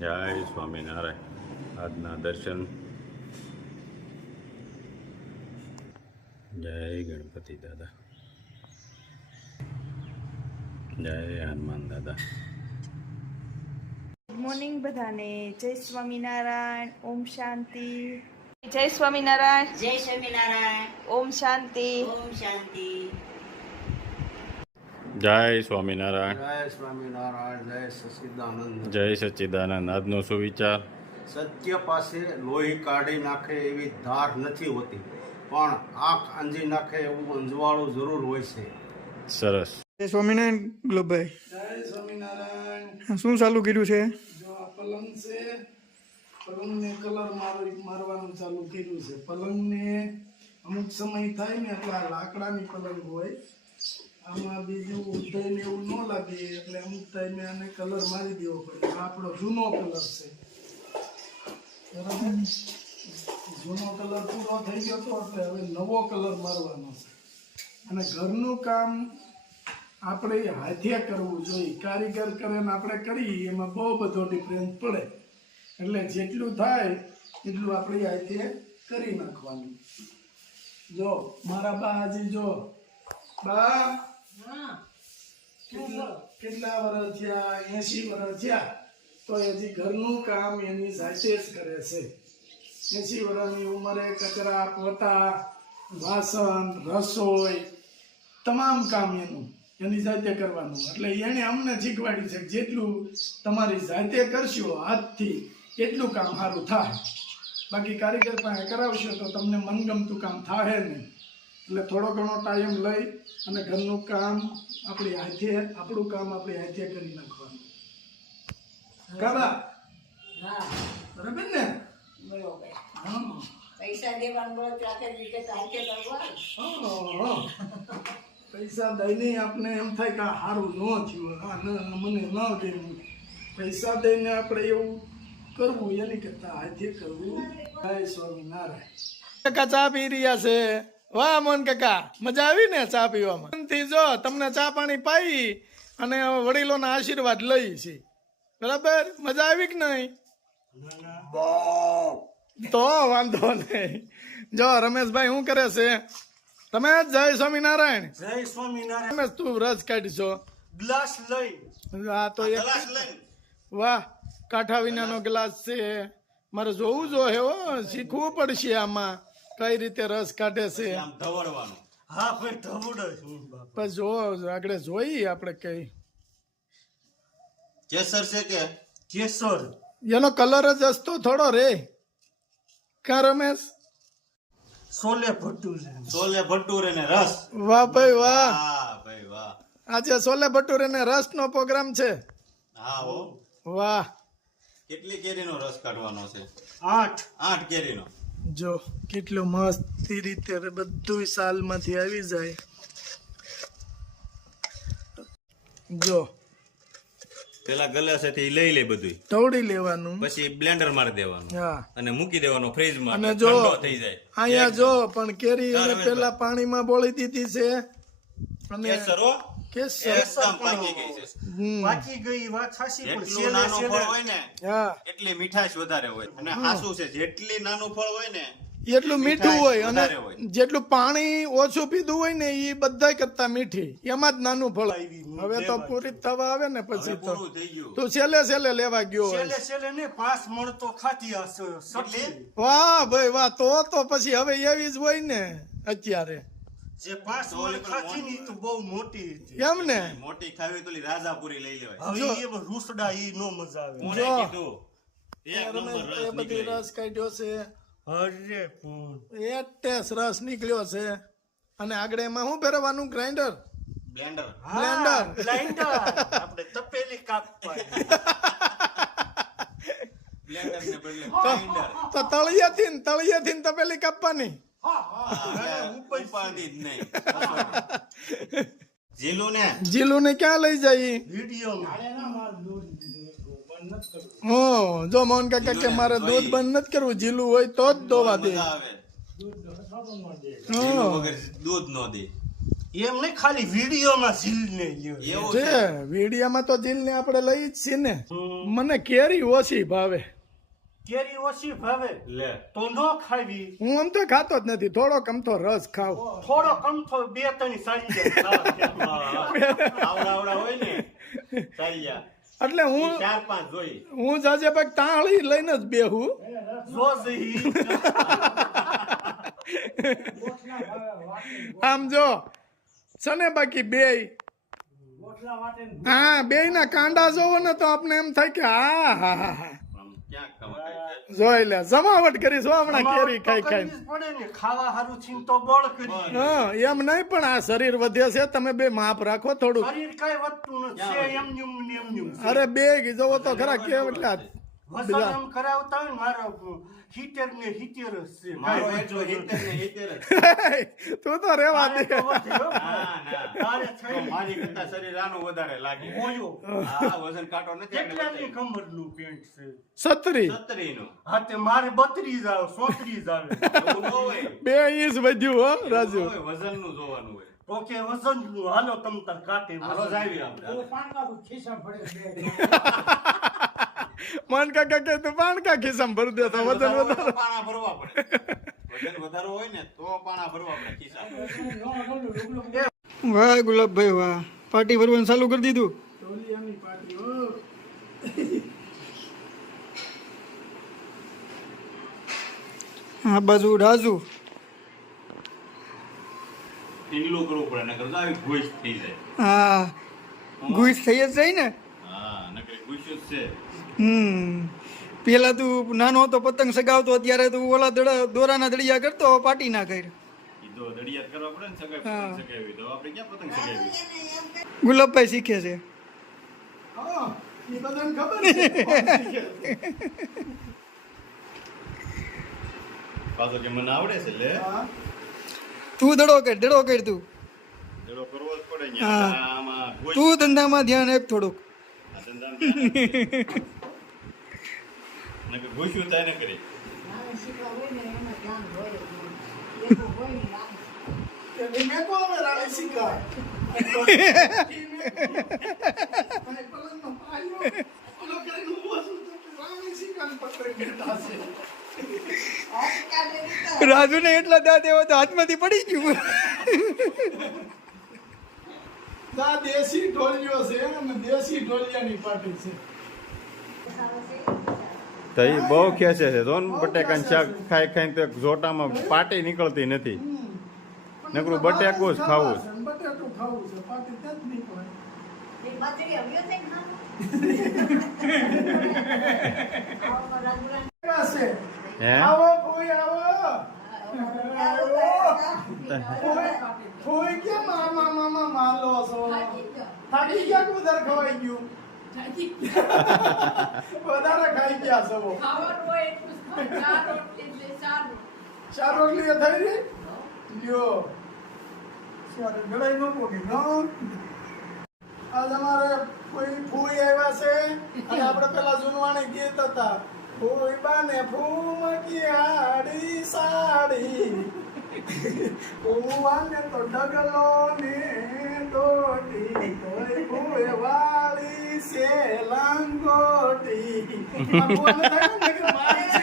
જય સ્વામિનારાયણ. આજના દર્શન. જય ગણપતિ દાદા, જય હનુમાન દાદા. ગુડ મોર્નિંગ બધાને. જય સ્વામિનારાયણ. ઓમ શાંતિ. જય સ્વામિનારાયણ. જય સ્વામિનારાયણ. ઓમ શાંતિ. ઓમ શાંતિ. જય સ્વામિનારાયણ. જય સ્વામિનારાયણ. જય સચ્ચિદાનંદ. જય સચ્ચિદાનંદ. આજનો સુવિચાર: સત્ય પાસે લોહી કાઢી નાખે એવી ધાર નથી હોતી, પણ આંખ આંજી નાખે એવું અંજવાળું જરૂર હોય છે. સરસ. જય સ્વામિનારાયણ ગુલાબભાઈ. જય સ્વામિનારાયણ. શું ચાલુ કર્યું છે? જો આ પલંગ છે, પલંગને કલર મારવાનું ચાલુ કર્યું છે. પલંગને અમુક સમય થાય ને એટલે આ લાકડાની પલંગ હોય, આમાં બીજું ઉધઈને એવું ન લાગે એટલે અમુક ટાઈમે આને કલર મારી દેવો પડે. આ આપણો જૂનો કલર છે, બરાબર. જૂનો કલર પૂરો થઈ ગયો હતો એટલે હવે નવો કલર મારવાનો છે. અને ઘરનું કામ આપણે હાથે કરવું જોઈએ. કારીગર કરે ને આપણે કરીએ એમાં બહુ બધો ડિફરન્સ પડે. એટલે જેટલું થાય એટલું આપણે હાથે કરી નાખવાનું. જો મારા બા હજી જો બા કેટલા વર્ષ થયા? 80 વર્ષ થયા તો હજી ઘરનું કામ એની જાતે જ કરે છે. 80 વર્ષની ઉંમરે કચરા પોતા વાસણ રસોઈ તમામ કામ એની જાતે કરવાનું. એટલે એને અમને શીખવાડ્યું છે કે જેટલું તમારી જાતે કરશો હાથથી એટલું કામ સારું થાય. બાકી કારીગર પાસે કરાવશો તો તમને મનગમતું કામ થાય નહીં. એટલે થોડો ઘણો ટાઈમ લઈ અને ઘરનું કામ આપણી હાથે આપણું કામ આપણી હાથે કરી નાખવાનું. કાબા બરાબર ને? બરોબર. હા. પૈસા દેવાનું બળદ રાખે રીતે તારકે કરવાનું. હા. પૈસા દઈને આપણે એમ થાય કે આ સારું ન થયું, આ મને ન ગમ્યું. પૈસા દઈને આપણે એવું કરવું એની કરતા હાથે કરવું. જય સ્વામિનારાયણ. કાકા ચા પી રહ્યા છે. વાહ મોહન કાકા, મજા આવી ને ચા પીવામાં? જો તમને ચા પાણી પાઈ અને વડીલોના આશીર્વાદ લઈ છે, બરાબર. મજા આવી કે નહીં? તો વાંધો નહીં. જો રમેશભાઈ શું કરે છે? રમેશ, જય સ્વામિનારાયણ. જય સ્વામિનારાયણ. રમેશ, તું રસ કાઢીશો? ગ્લાસ લઈ. હા તો એક વાહ, કાંઠા વિનાનો ગ્લાસ છે. મારે જોવું જોઈએ હો, શીખવું પડશે આમાં કઈ રીતે રસ કાઢે છે. આમ ધવડવાનું. હા ભાઈ ધબુડ. પછી જો આગળ જોઈએ આપણે કઈ. કેસર છે કે કેસર. એનો કલર જ હસતો થોડો રે. કા રમેશ? છોલે ભટુરે. છોલે ભટુરે ને રસ. વાહ ભાઈ વાહ. હા ભાઈ વાહ. આજે છોલે ભટુરે ને રસ નો પ્રોગ્રામ છે. હા હો. વાહ. કેટલી કેરીનો રસ કાઢવાનો છે? 8. 8 કેરીનો. જો કેટલું મસ્ત રીતે બધું સાલ માંથી આવી જાય. જો પેલા ગલાસેથી લઈ લે બધું, તોડી લેવાનું, પછી બ્લેન્ડર મારી દેવાનું હા, અને મૂકી દેવાનો ફ્રીજમાં. અને જો ઠંડો થઈ જાય. અહીંયા જો પણ કેરી અને પેલા પાણીમાં બોળી દીધી છે. અને કેસર હો, કેસર એકદમ પાકી ગઈ છે. વાંચી ગઈ વાત સાચી પણ જેટલું નાનું ફળ હોય ને હા એટલી મીઠાશ વધારે હોય. અને હાસું છે, જેટલી નાનું ફળ હોય ને એટલું મીઠું હોય, અને વધારે હોય. જેટલું પાણી ઓછું પીધું હોય ને એ બધા કરતા મીઠી, એમાં જ નાનું ફળ. હવે તો પૂરી થવા આવે ને પછી તો પૂરું થઈ ગયું. તું છેલ્લે છેલ્લે લેવા ગયો હોય. છેલ્લે ને 5 મણ તો ખાતી હશે. વાહ ભાઈ વાહ. તો પછી હવે એવી જ હોય ને અત્યારે, જે 5 મણ ખાતી ની તો બહુ મોટી હતી. એમ ને? મોટી ખાવી તો ઓલી રાજાપુરી લઈ લેવાય. હવે એ રૂસડા ઈ નો મજા આવે. કોણે જો. કીધું? એક નંબર એ રસ બધી નીકળે. રસ કાઢ્યો છે. અરે પણ ટેસ રસ નીકળ્યો છે. અને આગળ એમાં શું ફેરવવાનું? Grinder, blender. બ્લેન્ડર. બ્લાઇન્ડર આપણે તપેલી કાપવાની. બ્લેન્ડર ને બદલે ગ્રાઇન્ડર. તો તળિયેથી ને તપેલી કાપવાની. ઉપાડી જ નહીં. જીલું ને જીલું ને ક્યાં લઈ જાય? વિડિયો હો, જો મોહન કાકા કે મારે દૂધ બંધ નથી કરવું, જીલું હોય તો જ દોવા દે. મજા આવે. હો. જીલું વગર દૂધ ન દે. એમ નહીં ખાલી વિડીયોમાં ઝીલ ને લ્યો. એવું છે છે વીડિયામાં તો જીલને આપણે લઈ જ છીએ ને. મને કેરી ઓછી ભાવે. કેરી ઓછી ભાવે લે તો ન ખાવી. હું આમ તો ખાતો જ નથી, થોડોક અમથો રસ ખાવ. થોડો કમથો 2-3 સારી જાય. આવડા હોય ને સારિયા એટલે હું 4-5 જોઈ હું જાજે ભાઈ તાળી લઈને જ બેહું. જો જઈ આમ જો છે ને બાકી બે હા બે ના કાંડા જોવો ને તો આપણે એમ થાય કે હા હા હા હા આમ ક્યાંક કમાય જોઈ લે જમાવટ કરીશ હો હમણાં કેરી ખાઈ ખાઈ. પડે ને ખાવા હારું છીન તો બળ કરી. હા એમ નહીં પણ આ શરીર વધે છે, તમે બે માપ રાખો થોડું. શરીર કઈ વધતું નથી. છે એમ ન્યુમ ને એમ ન્યુમ. અરે બે જોવો તો ખરા કેવટલા વસન એમ કરાવતા હોય ને મારો 70 ને 70 જ છે. મારો એટલો 70 ને 70 તું તો રેવા દે. તો વધે હો. ના ના તારે તો થઈ મારી કરતા શરીર આનું વધારે લાગે ઓયો. હા વજન કાંટો નથી કેટલાની કમરનું પેન્ટ છે? 36 70 નું હા તે મારે 32 આવે 34 આવે. એવું ન હોય 2 ઇંચ વધ્યું હો રાજુ. વજન નું જોવાનું હોય તો કે વજનનું હાલો તમ તાર કાટે હાલો વજન. જાવી આપણે મન કાકા કે તું પાણકા ખિસ્સામાં ભરી દે તો વજન વધારે. પાણા ભરવા પડે વજન વધારો હોય ને તો પાણા ભરવા પડે ખિસ્સામાં. વાહ ગુલાબભાઈ વાહ, પાર્ટી ભરવાનું ચાલુ કરી દીધું. ટોલિયાની પાર્ટી હો. આ બાજુ રાજુ. ઢીંગલું કરવું પડે નકર તો આવી ઘૂસ થઈ જાય. હા ગુઈસ થઈ જ જાય ને. હા નકર ઘૂસ્યું જ છે. પેલા તું નાનો હતો પતંગ સગાવતો, અત્યારે તું ઓલા દોરાના દડિયા કરતો, પાર્ટી ના કરી. કીધો દડિયાત કરવા પડે ને સગાઈ પતંગ સગાવી તો આપણે ક્યાં પતંગ સગાવી. ગુલાબભાઈ શીખે છે. હા એ બધાને ખબર છે. પાછો કે મને આવડે છે લે તું દડો કર તું. જેડો કરવો જ પડે ને હા. આમાં ઘૂસ તું ધંધામાં ધ્યાન આપ થોડુંક. આ ધંધામાં નકર ઘૂસ્યું થાય ને કરી. મેં કોણ હવે રાણી શીખા રાજુ ને એટલા દાંત એવા તો હાથમાંથી પડી ગયું. દેશી ઢોલિયો છે અને દેશી ઢોલિયાની પાર્ટી છે. તો એ બહુ ખેંચે છે જોન બટેકા શાક ખાઈ ખાઈને તો જોટામાં પાટી નીકળતી નથી. નકરું બટેકું જ ખાવું છે. બટેકું ખાવું છે, પાર્ટી ત્યાં જ નીકળે. છે. હે આવો કોઈ આવો. કોઈ કે મામા મામા માલો છો. થાકી ગયા કે વધારે ખવાઈ ગયું? વધારે ખાઈ ગયા છો. ચાર રોટલી એ થઈ રહી લ્યો. ચારે ગળાઈ નો પોકી નો. આજ અમારે કોઈ ફૂઈ આવ્યા છે અને આપણે પેલા જૂનવાણી ગીત હતા, ફૂઈ બાને ફૂમકી આડી સાડી, ફૂવાને તો ડગલો ને દોટી, તોય ફૂએ વાળી છે લંગોટી. આ ફૂવાને થાય ને કે મારી છે.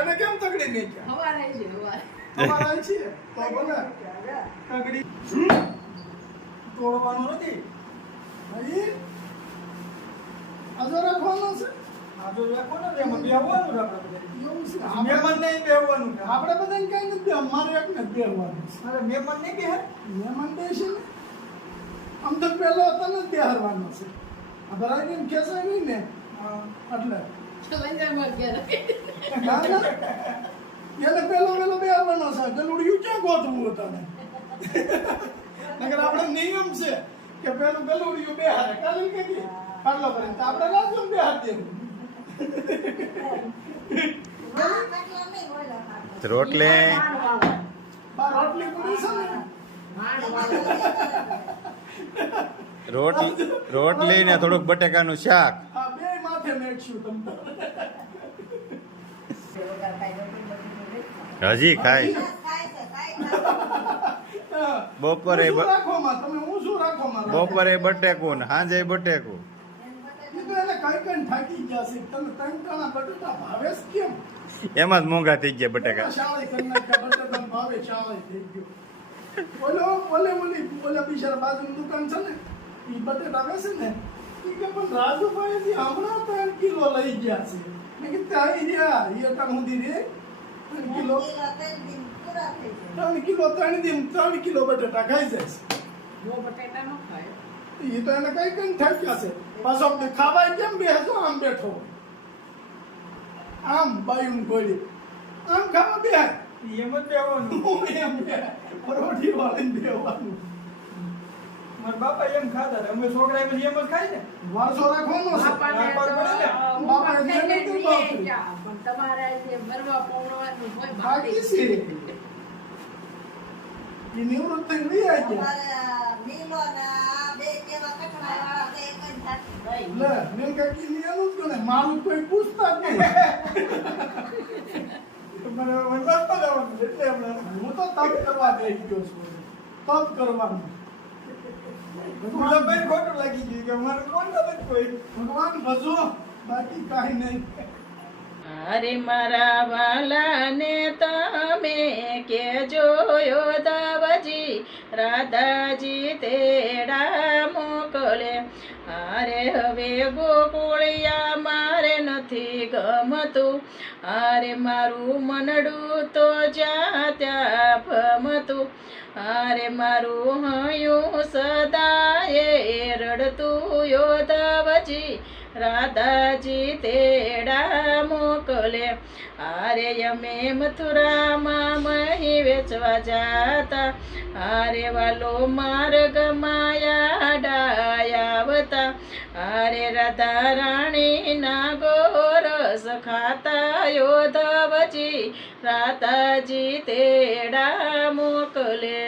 એને કેમ તગડી નહીં ક્યાં તમારા છે તો બોલે તગડી તોડવાનું નથી ભાઈ. આજો રાખવાનો છે, આજો રાખવાનો છે, એમાં બેહવાનું આપણે એવું છે. મહેમાન નહીં બેહવાનું છે આપણે બધાને કઈ નથી, અમારે એક ને બેહવાનું છે. અરે મહેમાન નહીં બેહે, મહેમાન બેસે ને આમ તો પેલો તને જ બેહારવાનો છે. આ ભરાઈ ખેંચાય નહીં ને એટલે એને પેલો બેહવાનો છે. ગલુડિયું ક્યાં ગોતવું તને? નકર આપણે નિયમ છે કે પેલું ગલુડિયું બેહારે કાલી કે કાઢલો કરીને તો આપણે રાજુ બેહાર દેવું. રોટલી રોટલી પૂરી છે ને, રોટલી ને થોડુંક બટેકાનું શાક. આ બે માથે માથે મેળશું તમ તારે. વગર કાંઈ રોટી બોટી તો નથી ખાતા. હજી ખાય ખાય છે, ખાય છે. બપોરે હું શું રાખો માં? તમે હું શું રાખો માં? બપોરે બટેકું ને સાંજે બટેકું. એ તો એને કઈ કઈ થાકી ગયા છે. તમે ત્રણ ટણા બટાટા ભાવે જ કેમ? એમાં જ મોંઘા થઈ ગયા બટેકા. શાળી કરી નાખ્યા, બટાટાનો ભાવે શાળી થઈ ગયો. ઓલા બિચારા બાજુની દુકાન છે ને, ઈ બટેટા વેચે ને, ઈ કે પણ રાજુભાઈ હમણાં 3 કિલો લઈ ગયા છે. મેં કીધું આવી રહ્યા, ઈ અટાણ સુધી રે 3 કિલો. કિલો 3 દિન પૂરા થઈ જાય. 3 કિલો 3 કિલો બટાટા ખાઈ જાય છે. જો બટેટા ન ખાય ઈ તો એને કઈ કઈ થાક્યા છે. પાછો આપણે ખાવાય કેમ બેસો? આમ બેઠો આમ બાયું ગોળી આમ ખાવા બે એમ જ બેવાનું એમ બે રોટી વાળીને બેવાનું. મારા બાપા એમ ખાતા હતા. અમે છોકરા પછી એમ જ ખાય ને. વારસો રાખવાનો છે. બાપાને તો બાપા હું એટલે ખાઈને નથી લઈ બાપુ. જા. પણ તમારે જે ભરવા પોણવાનું હોય બાકી છે ઈ નિવૃત્ત થઈને લઈ આવી ગયા. અમારે નીલો ને આ બે કેવા કઠણાઈ વાળા તો એક જ જાતિ ભાઈ. લે મેં કાકી ની એનું જ ગણે, મારું કોઈ પૂછતા જ નહીં. મને બાપા જવાનું છે એટલે હમણાં હું તો તપ કરવા દઈ ગયો છું. તપ કરવાનું. ગુલાબભાઈ ખોટું લાગી ગયું કે મારે કોણ નથી કોઈ. ભગવાન ભજો, બાકી કાંઈ નહીં. અરે મારા વાલાને તમે કેજો યોધાવજી રાધાજી તેડા મોકલે. અરે હવે ગોકુળિયા મારે નથી ગમતું. અરે મારું મનડું તો જ્યાં ત્યાં ભમતું. અરે મારું હયું સદાએ રડતું યોધાવજી રાધાજી તેડા મોકલે. અરે અમે મથુરામાં મહી વેચવા જાતા. અરે વાલો માર્ગ માયા ડાયાવતા. અરે રાધા રાણીના ગોરસ ખાતા યોધાવજી રાધાજી તેડા મોકલે.